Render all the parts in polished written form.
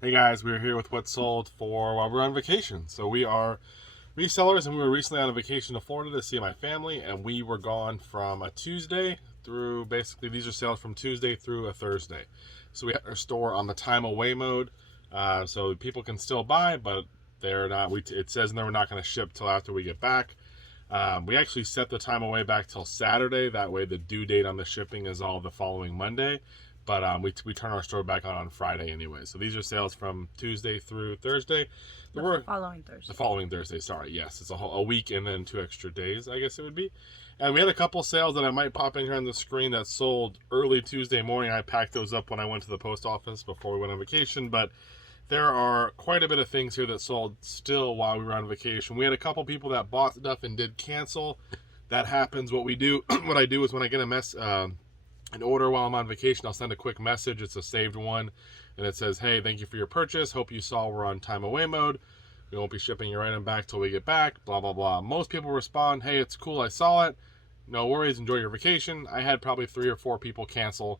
Hey guys, we're here with what sold for while we're on vacation. So we are resellers, and we were recently on a vacation to Florida to see my family, and we were gone from a Tuesday through, basically these are sales from Tuesday through a Thursday. So we had our store on the time away mode, so people can still buy, but they're not. It says in there we're not going to ship till after we get back. We actually set the time away back till Saturday. That way the due date on the shipping is all the following Monday. But we turn our store back on Friday anyway. So these are sales from Tuesday through Thursday. The following Thursday. The following Thursday, sorry. Yes, it's a week and then 2 extra days, I guess it would be. And we had a couple sales that I might pop in here on the screen that sold early Tuesday morning. I packed those up when I went to the post office before we went on vacation. But there are quite a bit of things here that sold still while we were on vacation. We had a couple people that bought stuff and did cancel. That happens. What we do, what I do is when I get an order while I'm on vacation, I'll send a quick message. It's a saved one, and it says, hey, thank you for your purchase. Hope you saw we're on time away mode. We won't be shipping your item back till we get back, blah, blah, blah. Most people respond, hey, it's cool, I saw it. No worries, enjoy your vacation. I had probably 3 or 4 people cancel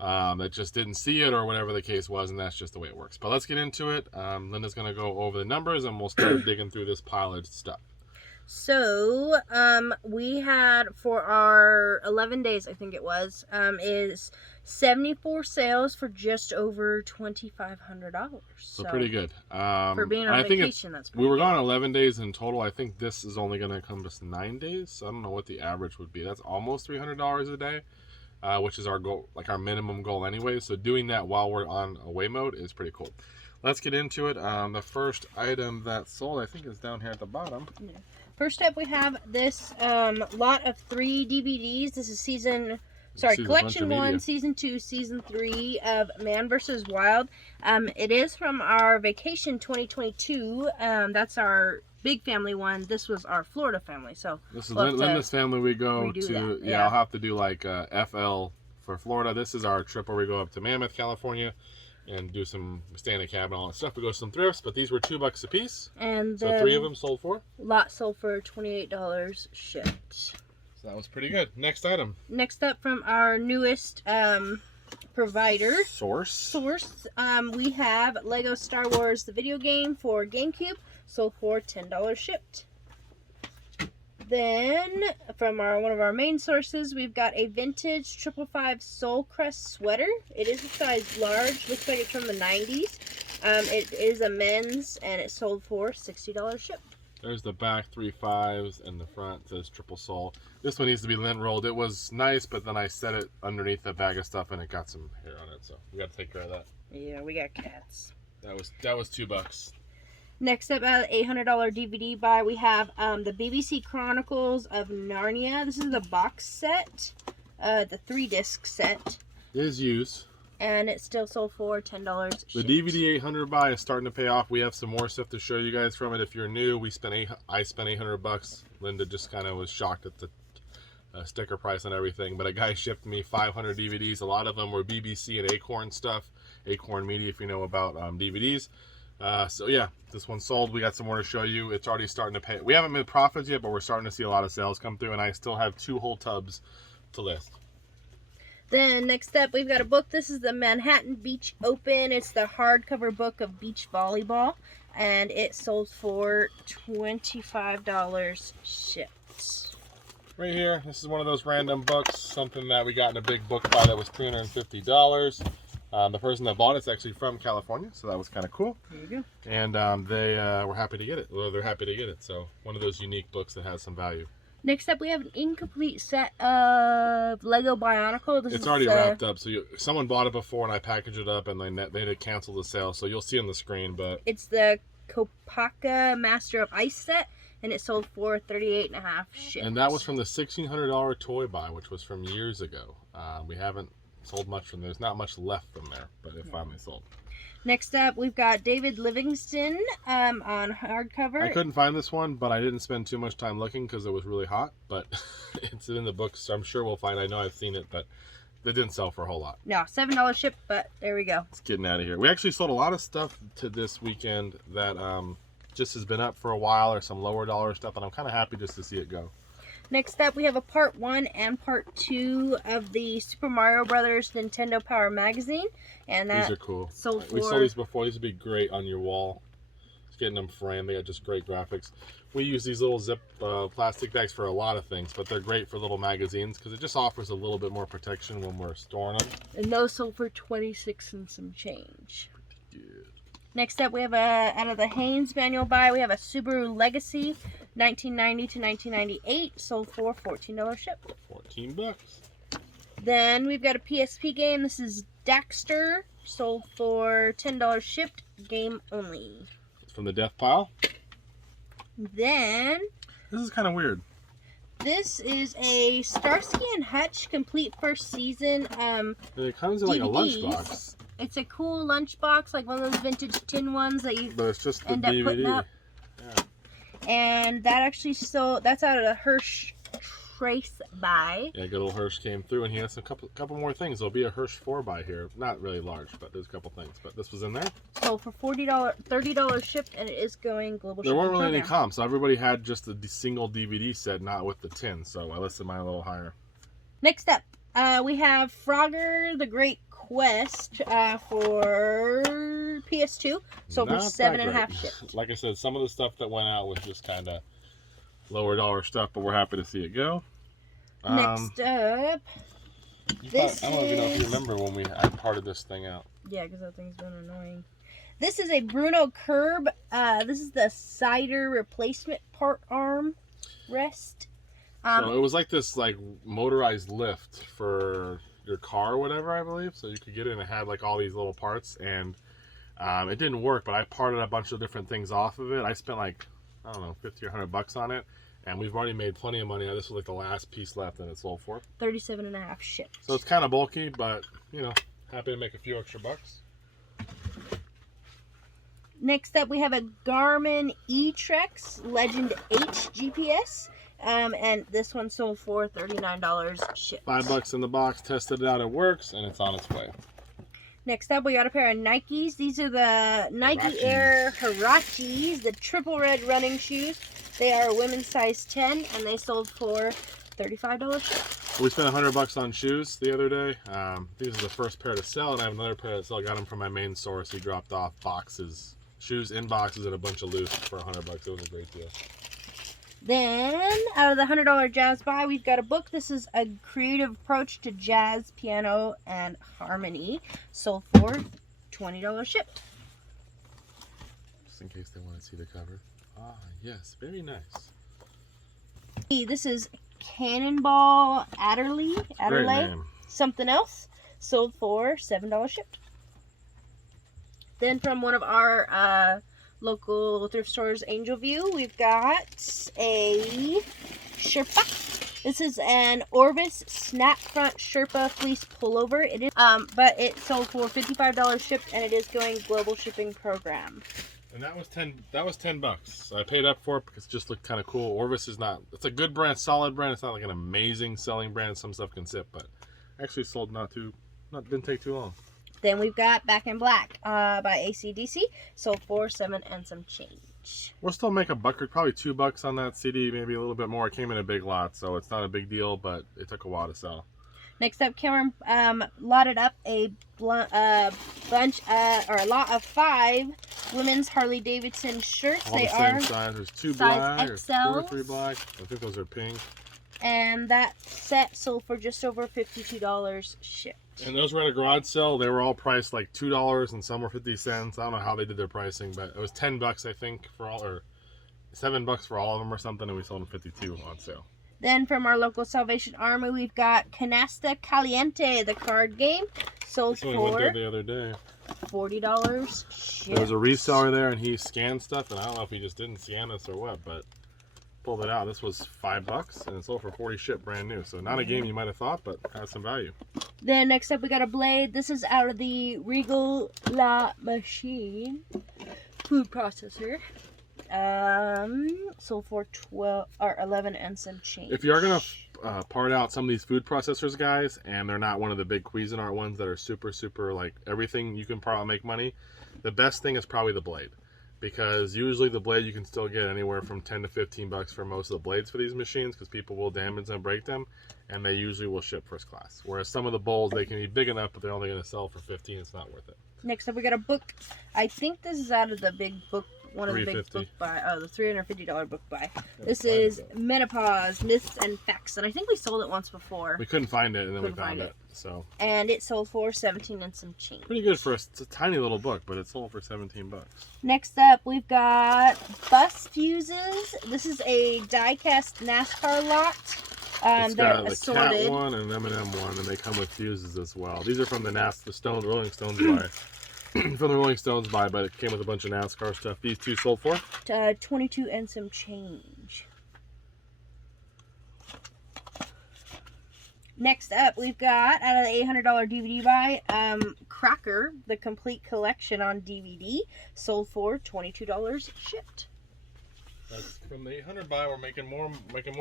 that just didn't see it or whatever the case was, and that's just the way it works. But let's get into it. Linda's going to go over the numbers, and we'll start digging through this pile of stuff. So, we had for our 11 days, I think it was, is 74 sales for just over $2,500. So pretty good. For being on vacation, that's pretty we were good. gone 11 days in total. I think this is only going to encompass 9 days. So I don't know what the average would be. That's almost $300 a day, which is our goal, like our minimum goal anyway. So doing that while we're on away mode is pretty cool. Let's get into it. The first item that sold, I think, is down here at the bottom. Yeah. First up, we have this lot of 3 DVDs. This is collection 1, season 2, season 3 of Man vs. Wild. It is from our vacation 2022. That's our big family one. This was our Florida family. So this is Linda's family. We go to yeah. I'll have to do like FL for Florida. This is our trip where we go up to Mammoth, California, and do some stay in a cabin, all that stuff. We go to some thrifts, but these were $2 a piece. And so 3 of them sold for? Lot sold for $28 shipped. So that was pretty good. Next item. Next up from our newest provider. Source. We have Lego Star Wars, the video game for GameCube, sold for $10 shipped. Then, from one of our main sources, we've got a vintage 555 Soul Crest sweater. It is a size large. Looks like it's from the 90s. It is a men's, and it sold for $60 shipped. There's the back 3 5s, and the front says Triple Soul. This one needs to be lint rolled. It was nice, but then I set it underneath a bag of stuff, and it got some hair on it, so we got to take care of that. Yeah, we got cats. That was $2. Next up, $800 DVD buy, we have the BBC Chronicles of Narnia. This is the box set, the 3-disc set. It is used. And it still sold for $10. The DVD 800 buy is starting to pay off. We have some more stuff to show you guys from it. If you're new, I spent $800. Linda just kind of was shocked at the sticker price and everything. But a guy shipped me 500 DVDs. A lot of them were BBC and Acorn stuff. Acorn Media, if you know about DVDs. So yeah, this one sold. We got some more to show you. It's already starting to pay. We haven't made profits yet, but we're starting to see a lot of sales come through, and I still have 2 whole tubs to list. Then next up, we've got a book. This is the Manhattan Beach Open. It's the hardcover book of beach volleyball, and it sold for $25 shipped. Right here, this is one of those random books, something that we got in a big book buy that was $350. The person that bought it's actually from California, so that was kind of cool. There you go. And they were happy to get it. Well, they're happy to get it. So one of those unique books that has some value. Next up, we have an incomplete set of Lego Bionicle. It's already wrapped up. So someone bought it before, and I packaged it up, and they had to cancel the sale. So you'll see on the screen, but it's the Kopaka Master of Ice set, and it sold for $38.50 shipped. And that was from the $1,600 toy buy, which was from years ago. We haven't sold much from there. There's not much left from there, but it finally sold. Next up, we've got David Livingston on hardcover. I couldn't find this one, but I didn't spend too much time looking because it was really hot. But it's in the books, so I'm sure we'll find. I know I've seen it, but it didn't sell for a whole lot. No, $7 shipped, but there we go. It's getting out of here. We actually sold a lot of stuff to this weekend that just has been up for a while, or some lower dollar stuff, and I'm kind of happy just to see it go. Next up, we have a part 1 and part 2 of the Super Mario Brothers Nintendo Power Magazine. And that these are cool. sold for... We saw these before. These would be great on your wall. Just getting them framed. They got just great graphics. We use these little zip plastic bags for a lot of things, but they're great for little magazines because it just offers a little bit more protection when we're storing them. And those sold for $26 and some change. Pretty good. Next up, we have out of the Haynes manual buy, we have a Subaru Legacy 1990 to 1998, sold for $14 shipped. $14. Then we've got a PSP game. This is Daxter, sold for $10 shipped, game only. It's from the death pile. Then This is kind of weird. this is a Starsky and Hutch complete first season And it comes in like a DVDs. lunchbox. It's a cool lunchbox, like one of those vintage tin ones that you But it's just the end up putting DVD. up. Yeah. And that actually that's out of the Hirsch Trace buy. Yeah, good old Hirsch came through, and he has a couple more things. There'll be a Hirsch 4x here. Not really large, but there's a couple things. But this was in there. So for $30 shipped, and it is going global There shipping weren't really any program. comps. So everybody had just a single DVD set, not with the tin. So I listed mine a little higher. Next up, we have Frogger the Great Quest for PS2. So for Not that $7.50 great. shipped. Like I said, some of the stuff that went out was just kind of lower dollar stuff, but we're happy to see it go. Next up, this I don't even know if you is- remember when I parted this thing out. yeah, because that thing's been annoying. This is a Bruno Curb. This is the cider replacement part arm rest. So it was like this motorized lift for your car or whatever, I believe. So you could get it and it had like all these little parts, and it didn't work, but I parted a bunch of different things off of it. I spent like, I don't know, 50 or 100 bucks on it, and we've already made plenty of money. This was like the last piece left, and it sold for $37.50 shipped. So it's kind of bulky, but you know, happy to make a few extra bucks. Next up, we have a Garmin E-Trex Legend H GPS. And this one sold for $39 shipped. $5 in the box, tested it out, it works, and it's on its way. Next up, we got a pair of Nikes. These are the Nike Huaraches. Air Huaraches, the triple red running shoes. They are a women's size 10, and they sold for $35 shipped. We spent $100 on shoes the other day. These are the first pair to sell, and I have another pair to sell. I got them from my main source. He dropped off boxes, shoes in boxes, and a bunch of loose for $100. It was a great deal. Then, out of the $100 jazz buy, we've got a book. This is a creative approach to jazz, piano, and harmony. Sold for $20 shipped. Just in case they want to see the cover. Ah, yes, very nice. This is Cannonball Adderley, Great name. something else. Sold for $7 shipped. Then from one of our local thrift stores, Angel View, we've got a Sherpa. This is an Orvis Snap Front Sherpa fleece pullover. It is, but it sold for $55 shipped, and it is going global shipping program. And that was $10. I paid up for it because it just looked kind of cool. Orvis is not. It's a good brand, solid brand. It's not like an amazing selling brand. Some stuff can sit, but actually sold didn't take too long. Then we've got Back in Black by AC/DC. Sold for $7 and some change. We'll still make $1 or probably $2 on that CD, maybe a little bit more. It came in a big lot, so it's not a big deal, but it took a while to sell. Next up, Cameron lotted up a lot of 5 women's Harley Davidson shirts. All They the same are size. There's 2 size black, there's 2 or XLs. 3 black. I think those are pink. And that set sold for just over $52 shipped. And those were at a garage sale. They were all priced like $2 and some were 50 cents. I don't know how they did their pricing, but it was $10 I think for all, or $7 for all of them or something, and we sold them 52 on sale. Then from our local Salvation Army, we've got Canasta Caliente, the card game, sold So we went there for the other day. $40 shipped. There was a reseller there, and he scanned stuff, and I don't know if he just didn't scan us or what, but pulled it out. This was $5, and it sold for 40 shipped, brand new. So not a game you might have thought, but has some value. Then next up we got a Blade. This is out of the Regal La Machine food processor. Sold for 11 and some change. If you are gonna part out some of these food processors, guys, and they're not one of the big Cuisinart ones that are super like everything you can part out and make money, the best thing is probably the Blade. because usually the blade you can still get anywhere from 10 to 15 bucks for most of the blades for these machines, because people will damage them, break them, and they usually will ship first class. Whereas some of the bowls, they can be big enough, but they're only going to sell for 15. It's not worth it. Next up, we got a book. I think this is out of the big book, one of the big $350. book buy. Oh, the $350 book buy. This is Menopause, Myths and Facts, and I think we sold it once before. We couldn't find it, and then we found it. So. And it sold for $17 and some change. Pretty good for it's a tiny little book, but it sold for 17 bucks. Next up, we've got Bus Fuses. This is a die-cast NASCAR lot. It's they're got the assorted. Cat one and M&M one, and they come with fuses as well. These are from the Rolling Stones buy. From the Rolling Stones buy, but it came with a bunch of NASCAR stuff. These two sold for? 22 and some change. Next up, we've got, out of the $800 DVD buy, Cracker, the complete collection on DVD, sold for $22 shipped. That's from the 800 buy. We're making more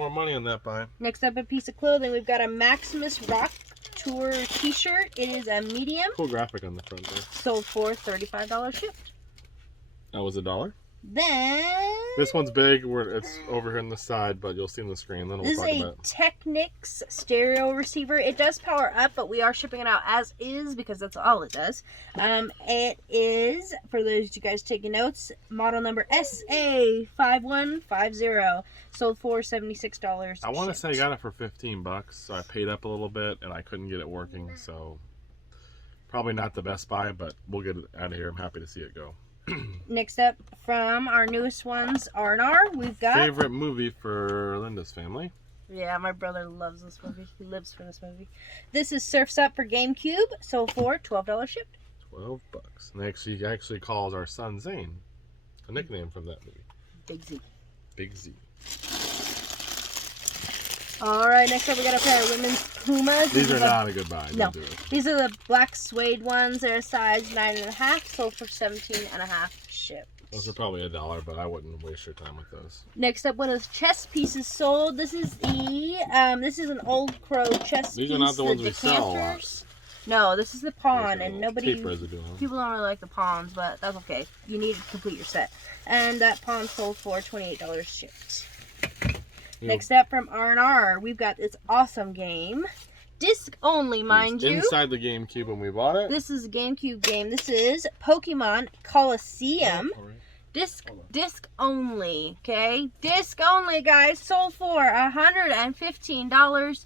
money on that buy. Next up, a piece of clothing. We've got a Maximus Rock Tour t-shirt. It is a medium. Cool graphic on the front there. Sold for $35 shipped. That was $1. Then this one's big. It's over here on the side, but you'll see on the screen. Then we'll talk about it. This is a Technics stereo receiver. It does power up, but we are shipping it out as is because that's all it does. It is, for those of you guys taking notes, model number SA5150. Sold for $76. I want to say I got it for 15 bucks, so I paid up a little bit, and I couldn't get it working. So probably not the best buy, but we'll get it out of here. I'm happy to see it go. Next up, from our newest ones, R&R, we've got... Favorite movie for Linda's family. Yeah, my brother loves this movie. He lives for this movie. This is Surf's Up for GameCube, sold for $12 shipped. 12 bucks. And he actually calls our son Zane, a nickname from that movie. Big Z. Big Z. Alright, next up we got a pair of women's Pumas. These are not a good buy. No. These are the black suede ones. They're a size 9.5, sold for $17.50 shipped. Those are probably $1, but I wouldn't waste your time with those. Next up, one of the chess pieces sold. This is this is an Old Crow chess piece. These are not the ones we sell a lot. No, people don't really like the pawns, but that's okay. You need to complete your set. And that pawn sold for $28 shipped. Next up from R&R, we've got this awesome game. Disc only, mind you. Inside the GameCube when we bought it. This is a GameCube game. This is Pokemon Coliseum. Disc only, okay? Disc only, guys. Sold for $115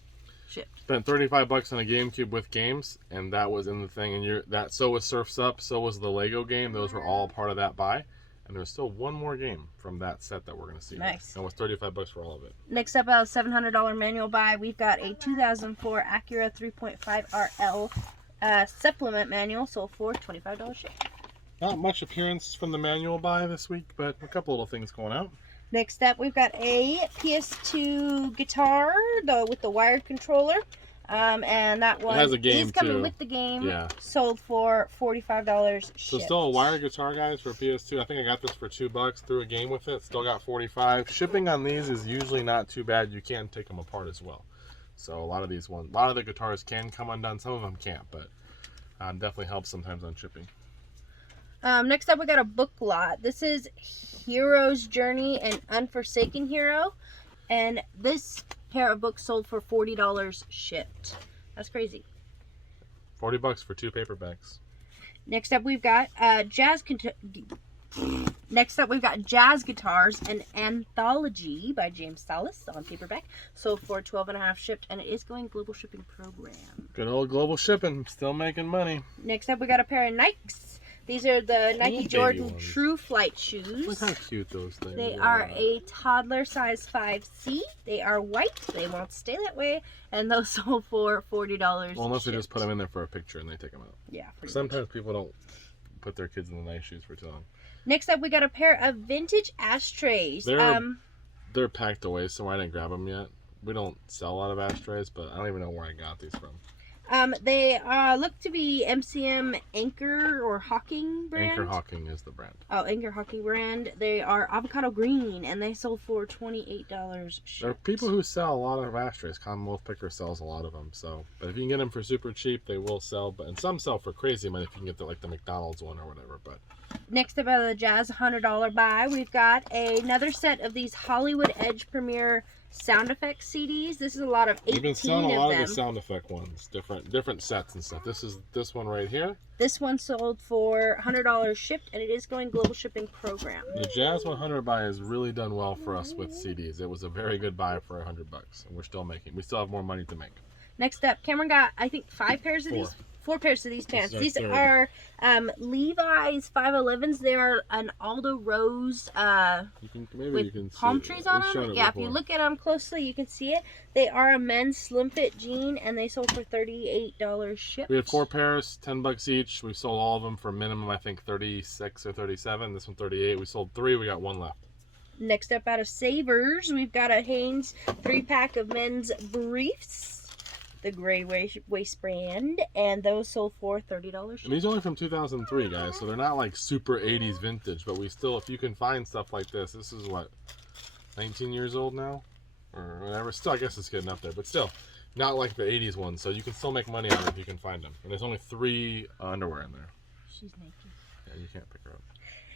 shipped. Spent 35 bucks on a GameCube with games, and that was in the thing. And so was Surf's Up, so was the Lego game. Those were all part of that buy. And there's still one more game from that set that we're going to see. Nice. And it was 35 bucks for all of it. Next up, a $700 manual buy. We've got a 2004 Acura 3.5 RL supplement manual, sold for $25 shipped. Not much appearance from the manual buy this week, but a couple little things going out. Next up, we've got a PS2 guitar with the wired controller. And that one has a game is coming too. with the game. Yeah. Sold for $45 shipped. So still a wired guitar, guys, for PS2. I think I got this for $2. Threw a game with it. Still got 45. Shipping on these is usually not too bad. You can take them apart as well. So a lot of the guitars can come undone. Some of them can't, but definitely helps sometimes on shipping. Next up, we got a book lot. This is Hero's Journey and Unforsaken Hero. And this pair of books sold for $40 shipped. That's crazy. 40 bucks for 2 paperbacks. Next up, we've got jazz guitars, an anthology by James Salas on paperback. Sold for $12.50 shipped, and it is going global shipping program. Good old global shipping, still making money. Next up, we got a pair of Nikes. These are the Nike Jordan True Flight shoes. Look how cute those things are. They are a toddler size 5C. They are white. They won't stay that way. And those sold for $40. Well, unless they just put them in there for a picture and they take them out. Yeah. Sometimes people don't put their kids in the nice shoes for too long. Next up, we got a pair of vintage ashtrays. They're packed away, so I didn't grab them yet. We don't sell a lot of ashtrays, but I don't even know where I got these from. They look to be MCM Anchor or Hawking brand. Anchor Hawking is the brand. Oh, Anchor Hawking brand. They are avocado green, and they sold for $28. There are people who sell a lot of ashtrays. Commonwealth Picker sells a lot of them. So, but if you can get them for super cheap, they will sell. And some sell for crazy money if you can get the McDonald's one or whatever. But next up out of the Jazz $100 buy, we've got another set of these Hollywood Edge Premiere sound effects CDs. This is a lot of 18 of them. We've been selling a lot of the sound effect ones, different sets and stuff. This is this one right here. This one sold for $100 shipped, and it is going global shipping program. The Jazz 100 buy has really done well for us with CDs. It was a very good buy for $100, and we're still making. We still have more money to make. Next up, Cameron got I think 4 pairs of these pants. These are Levi's 511s. They are an Aldo Rose with palm trees on them. Yeah, if you look at them closely, you can see it. They are a men's slim fit jean, and they sold for $38 shipped. We had 4 pairs, $10 each. We sold all of them for minimum, I think 36 or 37. This one 38. We sold 3. We got 1 left. Next up out of Savers, we've got a Hanes 3-pack of men's briefs. The gray waistband, and those sold for $30. And these are only from 2003, guys, so they're not like super 80s vintage, but we still, if you can find stuff like this is what, 19 years old now? Or whatever. Still, I guess it's getting up there, but still, not like the 80s ones, so you can still make money on it if you can find them. And there's only 3 underwear in there. She's naked. Yeah, you can't pick her up.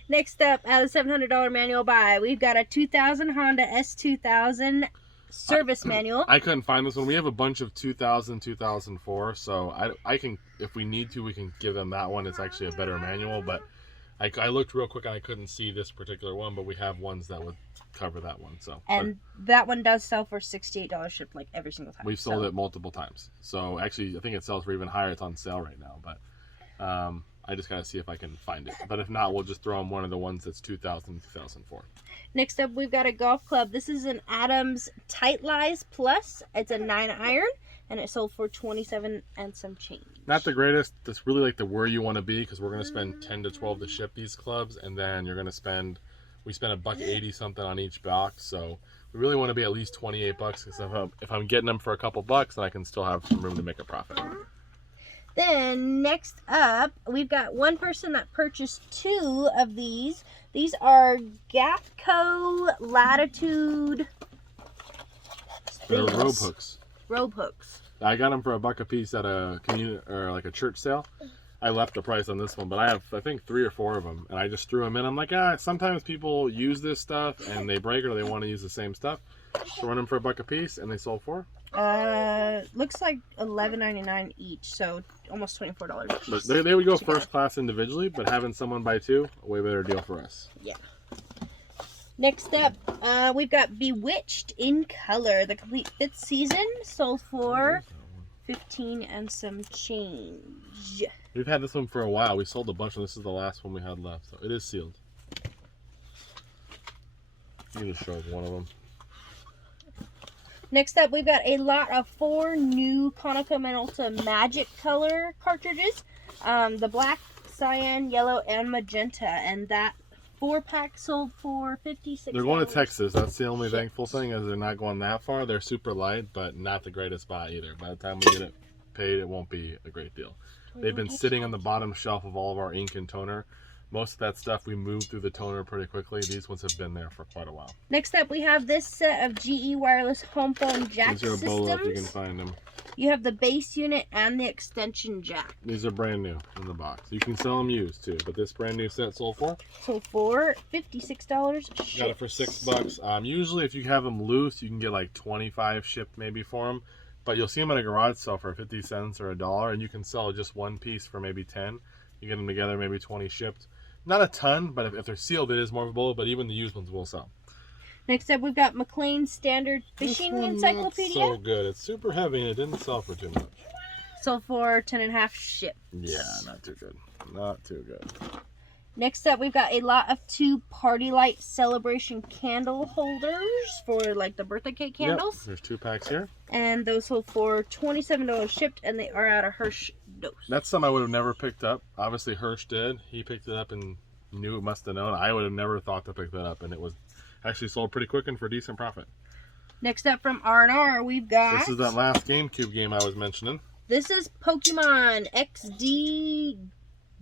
Next up, out of the $700 manual buy, we've got a 2000 Honda S2000 service manual. I couldn't find this one. We have a bunch of 2000, 2004, so I can, if we need to, we can give them that one. It's actually a better manual, but I looked real quick and I couldn't see this particular one, but we have ones that would cover that one. So and that one does sell for $68 shipped like every single time. We've sold it multiple times. So actually, I think it sells for even higher. It's on sale right now, but I just gotta see if I can find it. But if not, we'll just throw them one of the ones that's 2000, 2004. Next up, we've got a golf club. This is an Adams Tight Lies Plus. It's a 9-iron, and it sold for $27 and some change. Not the greatest. That's really like the where you want to be, because we're going to spend 10 to 12 to ship these clubs, and then you're going to spend, we spend $1.80 something on each box, so we really want to be at least $28, because if I'm getting them for a couple bucks, then I can still have some room to make a profit. Then next up, we've got one person that purchased 2 of these. These are Gapco Latitude. They're robe hooks. Robe hooks. I got them for $1 a piece at a community or like a church sale. I left a price on this one, but I have I think 3 or 4 of them, and I just threw them in. I'm like, sometimes people use this stuff and they break it, or they want to use the same stuff. So run them for $1 a piece, and they sold for. Looks like $11.99 each, so almost $24. But they would go first class individually, but having someone buy 2, a way better deal for us. Yeah. Next up, we've got Bewitched in color. The complete 5th season sold for $15 and some change. We've had this one for a while. We sold a bunch, and this is the last one we had left. So it is sealed. You can just show one of them. Next up, we've got a lot of 4 new Conoco Minolta Magic color cartridges. The black, cyan, yellow, and magenta. And that 4-pack sold for $56. They're going to Texas. That's the only thankful thing, is they're not going that far. They're super light, but not the greatest buy either. By the time we get it paid, it won't be a great deal. They've been sitting on the bottom shelf of all of our ink and toner. Most of that stuff we moved through the toner pretty quickly. These ones have been there for quite a while. Next up, we have this set of GE wireless home phone jack systems. These are a bolo if you can find them. You have the base unit and the extension jack. These are brand new in the box. You can sell them used too, but this brand new set sold for? Sold for $56 shipped. Got it for $6. Usually if you have them loose, you can get like 25 shipped maybe for them. But you'll see them at a garage sale for 50 cents or $1, and you can sell just one piece for maybe 10. You get them together, maybe 20 shipped. Not a ton, but if they're sealed, it is more valuable, but even the used ones will sell. Next up, we've got McLean's Standard Fishing Encyclopedia. So good. It's super heavy, and it didn't sell for too much. Sold for $10.50 shipped. Yeah, not too good. Not too good. Next up, we've got a lot of 2 Party Light Celebration candle holders for like the birthday cake candles. Yep. There's 2 packs here. And those sold for $27 shipped, and they are out of Hirsch dose. That's something I would have never picked up. Obviously, Hirsch did. He picked it up and knew it must have known. I would have never thought to pick that up, and it was actually sold pretty quick and for a decent profit. Next up from R&R, we've got... This is that last GameCube game I was mentioning. This is Pokemon XD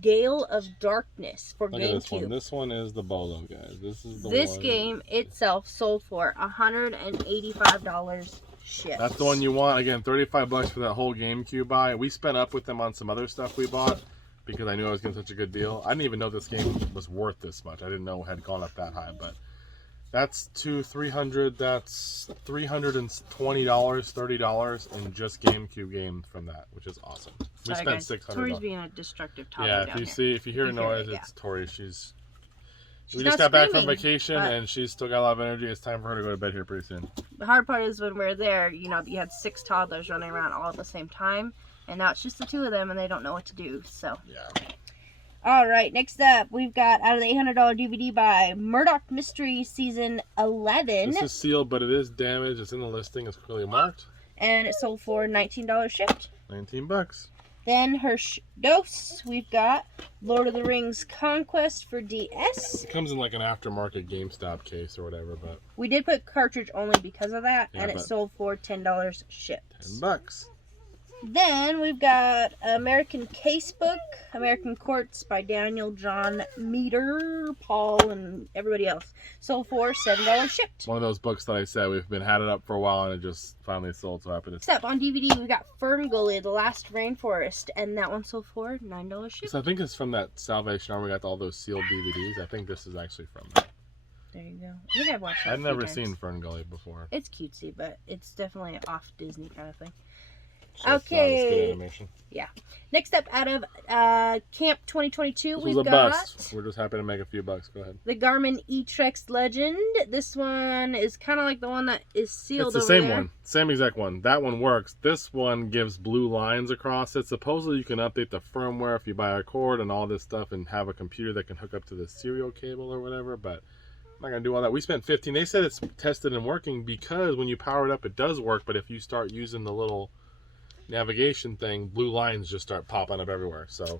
Gale of Darkness for Look at this one. GameCube. This one is the Bolo, guys. This is the This one. game itself sold for $185 shipped. That's the one you want. Again, $35 for that whole GameCube buy. We spent up with them on some other stuff we bought because I knew I was getting such a good deal. I didn't even know this game was worth this much. I didn't know it had gone up that high, but that's $300. That's $320, $30 in just GameCube games from that, which is awesome. We spent $600. Tori's being a destructive toddler. Yeah, if you hear a noise, it's Tori. We just got back from vacation and she's still got a lot of energy. It's time for her to go to bed here pretty soon. The hard part is when we're there, you had 6 toddlers running around all at the same time, and now it's just the 2 of them and they don't know what to do. So yeah. All right, next up, we've got out of the $800 DVD by Murdoch Mystery Season 11. This is sealed, but it is damaged. It's in the listing. It's clearly marked. And it sold for $19 shipped. $19. Then Dose, we've got Lord of the Rings Conquest for DS. It comes in like an aftermarket GameStop case or whatever, but we did put cartridge only because of that, yeah, and it sold for $10 shipped. $10. Then we've got American Casebook, American Courts by Daniel John Meter, Paul, and everybody else. Sold for $7 shipped. One of those books that I said we've been had it up for a while and it just finally sold. So happy to. Next up on DVD, we've got Ferngully, The Last Rainforest, and that one sold for $9 shipped. So I think it's from that Salvation Army. Got all those sealed DVDs. I think this is actually from that. There you go. I think I've watched that. I've never seen Ferngully before. It's cutesy, but it's definitely an off Disney kind of thing. So Okay. Animation. Yeah. Next up, out of Camp 2022, This we've was a got bust. We're just happy to make a few bucks. Go ahead. the Garmin E-Trex Legend. This one is kind of like the one that is sealed. It's the over same there. one, same exact one. That one works. This one gives blue lines across it. Supposedly you can update the firmware if you buy a cord and all this stuff and have a computer that can hook up to the serial cable or whatever, but I'm not gonna do all that. We spent $15. They said it's tested and working because when you power it up, it does work, but if you start using the little navigation thing, blue lines just start popping up everywhere. So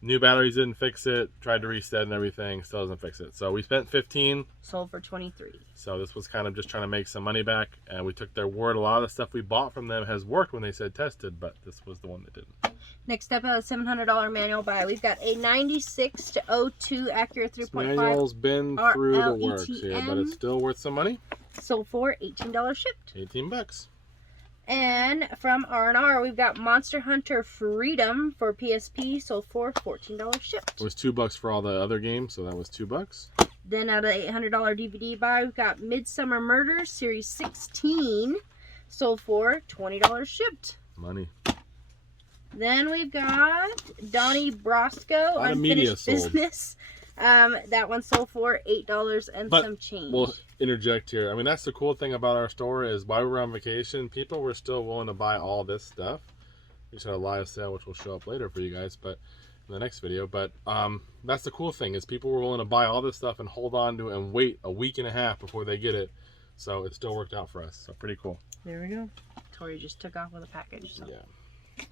new batteries didn't fix it. Tried to reset and everything, still doesn't fix it. So we spent $15. Sold for $23. So this was kind of just trying to make some money back, and we took their word. A lot of the stuff we bought from them has worked when they said tested, but this was the one that didn't. Next up, a $700 manual buy. We've got a 96 to 02 Acura 3.5. This manual's been through the works here, but it's still worth some money. Sold for $18 shipped. $18. And from R&R, we've got Monster Hunter Freedom for PSP, sold for $14 shipped. It was $2 for all the other games, so that was $2. Then out of the $800 DVD buy, we've got Midsummer Murders Series 16, sold for $20 shipped. Money. Then we've got Donnie Brasco, Unfinished Business. That one sold for $8 and some change. We'll interject here. I mean, that's the cool thing about our store is while we were on vacation, people were still willing to buy all this stuff. We just had a live sale, which will show up later for you guys, but in the next video. But that's the cool thing is people were willing to buy all this stuff and hold on to it and wait a week and a half before they get it. So it still worked out for us. So pretty cool. There we go. Tori just took off with a package. So. Yeah.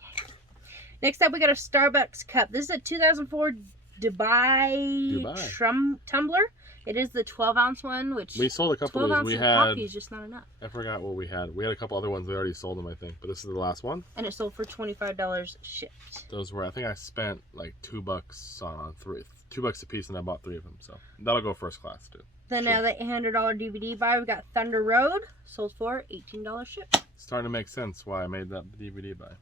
Next up, we got a Starbucks cup. This is a 2004 Dubai. Tumbler. It is the 12-ounce one, which we sold a couple of these. We had coffee is just not enough. I forgot what we had. We had a couple other ones. We already sold them, I think, but this is the last one. And it sold for $25 shipped. Those were, I think, I spent like $2 on $2 a piece, and I bought 3 of them. So that'll go first class too. Then now the $800 DVD buy, we got Thunder Road, sold for $18 shipped. It's starting to make sense why I made that DVD buy.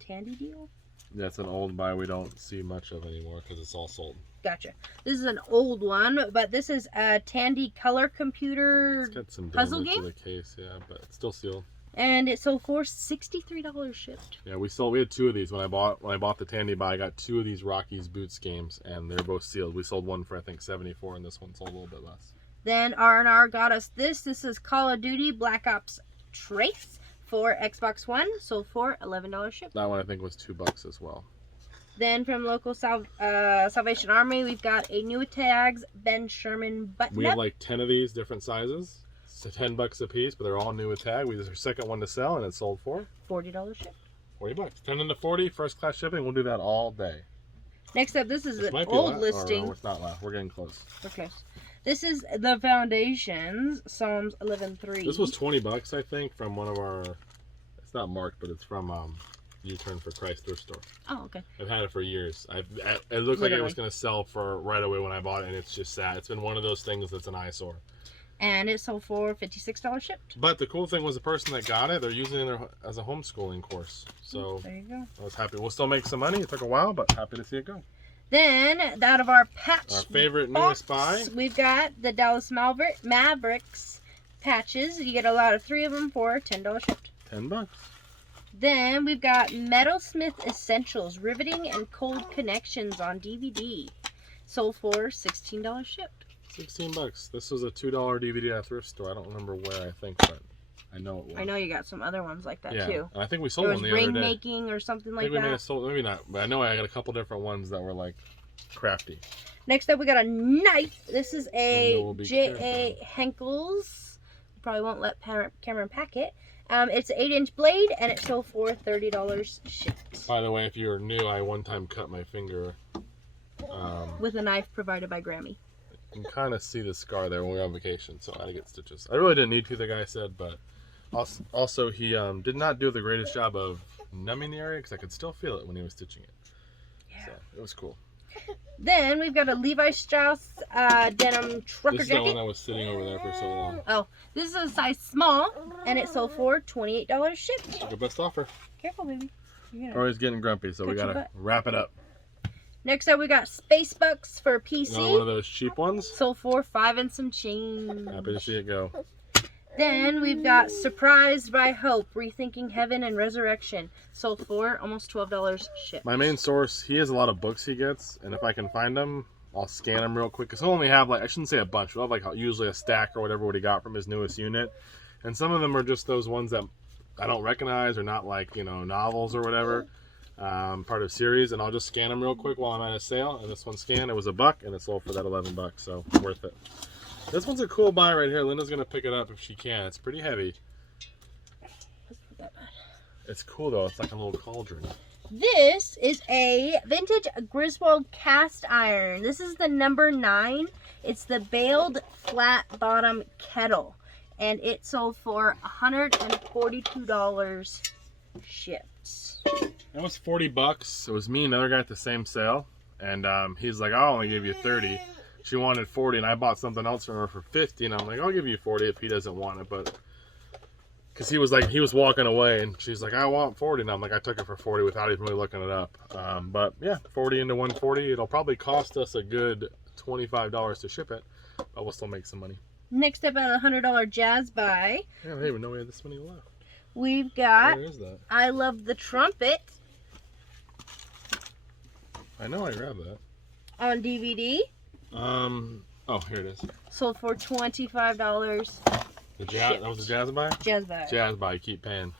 Tandy deal. That's an old buy we don't see much of anymore because it's all sold. Gotcha. This is an old one, but this is a Tandy color computer it's got some puzzle damage game. to the case, yeah, but it's still sealed. And it sold for $63 shipped. Yeah, we had 2 of these when I bought the Tandy buy. I got 2 of these Rockies Boots games, and they're both sealed. We sold one for I think $74, and this one sold a little bit less. Then R&R got us this. This is Call of Duty Black Ops Trace for Xbox One, sold for $11 shipped. That one I think was $2 as well. Then from local Salvation Army, we've got a new tags Ben Sherman button. We have like 10 of these different sizes. It's $10 a piece, but they're all new with tag. We did our second one to sell, and it sold for $40 shipped. $40. 10 into 40, first class shipping. We'll do that all day. Next up, this is an old listing. No, it's not last. We're getting close. Okay. This is the Foundations Psalms 11:3. This was $20, I think, from one of our. It's not marked, but it's from U-Turn for Christ thrift store. Oh, okay. I've had it for years. It looked like it was going to sell for right away when I bought it, and it's just sat. It's been one of those things that's an eyesore. And it sold for $56 shipped. But the cool thing was the person that got it, they're using it as a homeschooling course. So there you go. I was happy. We'll still make some money. It took a while, but happy to see it go. Then, out of our patch Our favorite box, newest buy. we've got the Dallas Mavericks patches. You get a lot of 3 of them for $10 shipped. $10. Then we've got Metalsmith Essentials, Riveting and Cold Connections on DVD. Sold for $16 shipped. $16. This was a $2 DVD at a thrift store. I don't remember where, I think, but I know it was. I know you got some other ones like that yeah. too. And I think we sold one the other day. Ring making or something like I think we may that. have sold, maybe not, but I know I got a couple different ones that were like crafty. Next up, we got a knife. This is a J.A. careful. Henkel's. Probably won't let Cameron pack it. It's an 8-inch blade, and it sold for $30 shipped. By the way, if you're new, I one time cut my finger. With a knife provided by Grammy. You can kind of see the scar there when we were on vacation, so I had to get stitches. I really didn't need to, the guy said, but also he did not do the greatest job of numbing the area because I could still feel it when he was stitching it. Yeah. So it was cool. Then we've got a Levi Strauss denim trucker This is jacket. the one that was sitting over there for so long. Oh, this is a size small, and it sold for $28 shipped. Took a best offer. Careful, baby. Always getting grumpy, so we Cut your gotta butt. wrap it up. Next up, we got Space Bucks for PC. Another one of those cheap ones. Sold for $5 and some change. Happy to see it go. Then we've got Surprised by Hope, Rethinking Heaven and Resurrection. Sold for almost $12 shipped. My main source, he has a lot of books he gets, and if I can find them, I'll scan them real quick. Because he'll only have, like, I shouldn't say a bunch, he'll have, like, usually a stack or whatever what he got from his newest unit. And some of them are just those ones that I don't recognize or not, like, you know, novels or whatever. Part of series, and I'll just scan them real quick while I'm at a sale. And this one scanned, it was $1, and it sold for that $11, so worth it. This one's a cool buy right here. Linda's gonna pick it up if she can. It's pretty heavy. It's cool though. It's like a little cauldron. This is a vintage Griswold cast iron. This is the number 9. It's the baled flat bottom kettle, and it sold for $142 shipped. That was $40. It was me and another guy at the same sale, and he's like, "I'll only give you 30." She wanted 40, and I bought something else from her for 50, and I'm like, "I'll give you 40 if he doesn't want it," but because he was walking away, and she's like, "I want 40," and I'm like, I took it for 40 without even really looking it up. But yeah, 40 into 140. It'll probably cost us a good $25 to ship it, but we'll still make some money. Next up at a $100 jazz buy, Yeah, I didn't even know we had this many left. we've got Where is that? I Love the Trumpet I know I grabbed that. on DVD. Oh, here it is. Sold for $25. That was a jazz buy? Jazz buy. Jazz buy, keep paying.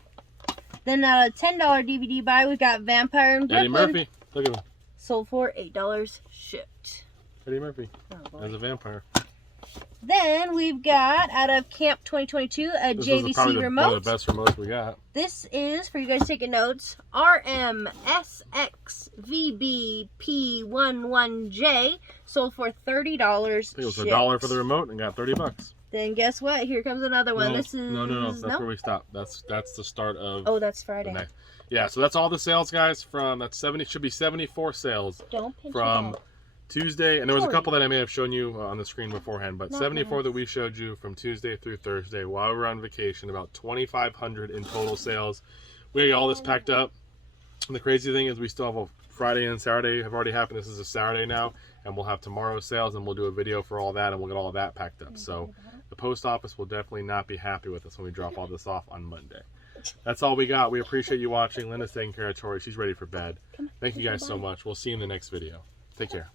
Then a $10 DVD buy, we've got Vampire in Eddie Brooklyn. Murphy. Look at him. Sold for $8 shipped. Eddie Murphy. Oh, boy. As a vampire. Then we've got, out of Camp 2022, a This JVC is probably remote. one of the best remotes we got. This is, for you guys taking notes, RMSXVBP11J, sold for $30 I think it was $1 for the remote and got $30. Then guess what? Here comes another one. No, This is... no. That's where we stopped. That's the start of... Oh, that's the Friday. next. Yeah, so that's all the sales, guys. From that 70 should be 74 sales Don't pinch from it. Tuesday, and there was a couple that I may have shown you on the screen beforehand, but Not 74 nice. that we showed you from Tuesday through Thursday while we were on vacation. About 2,500 in total sales. We got all this packed up. And the crazy thing is we still have a Friday and Saturday have already happened. This is a Saturday now, and we'll have tomorrow's sales, and we'll do a video for all that, and we'll get all of that packed up. So the post office will definitely not be happy with us when we drop all this off on Monday. That's all we got. We appreciate you watching. Linda's taking care of Tori. She's ready for bed. Thank you guys so much. We'll see you in the next video. Take care.